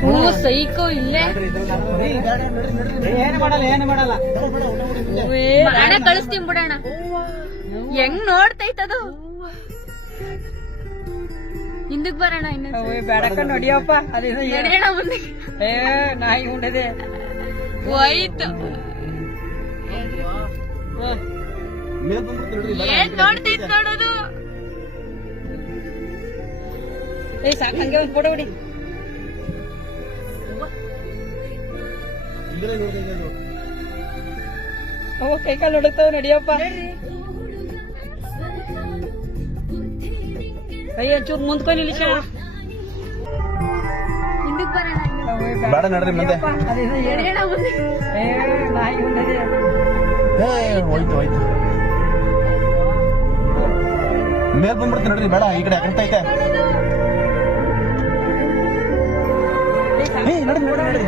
ಹೂವು ಸೈಕೋ ಇಲ್ಲೇ? ಹಣ ಕಳಿಸ್ತೀನಿ ಬಿಡಣ್ಣ ಹೆಂಗ್ ನೋಡ್ತೈತದು ಹಿಂದಕ್ ಬರೋಣ ಇನ್ನು ಬೇಡಕ್ಕ ನಡಿಯಪ್ಪ ಅದೇನೋ ಮುಂದಕ್ಕೆ ಏ ನಾಯಿ ಉಂಡದೆ. ಹೋಯ್ತು. ಏನ್ ನೋಡ್ತೈತ್ ನೋಡೋದು? ಏ ಸಾಕು ಹಂಗೆ ಒಂದು ಫೋಟೋ ಬಿಡಿ ಅವು ಕೈ ಕಾಲು ನೋಡುತ್ತಾವ ನಡಿಯಪ್ಪ. ಕೈ ಒಂಚೂರು ಮುಂದ್ಕೊ ನಿಲ್ಲಿಸ. ಬೇಡ ನಡ್ರಿ ಮುಂದೆ. ಹೋಯ್ತು ಹೋಯ್ತು. ಮೇಲ್ ಬಂದ್ಬಿಡ್ತೀನಿ ನಡ್ರಿ ಬೇಡ ಈ ಕಡೆ ಯಾಕಂತೈತೆ ಐತೆ. ಸಾಕು. ಏ ನಡ್ರಿ ನಡ್ರಿ ನಡ್ರಿ.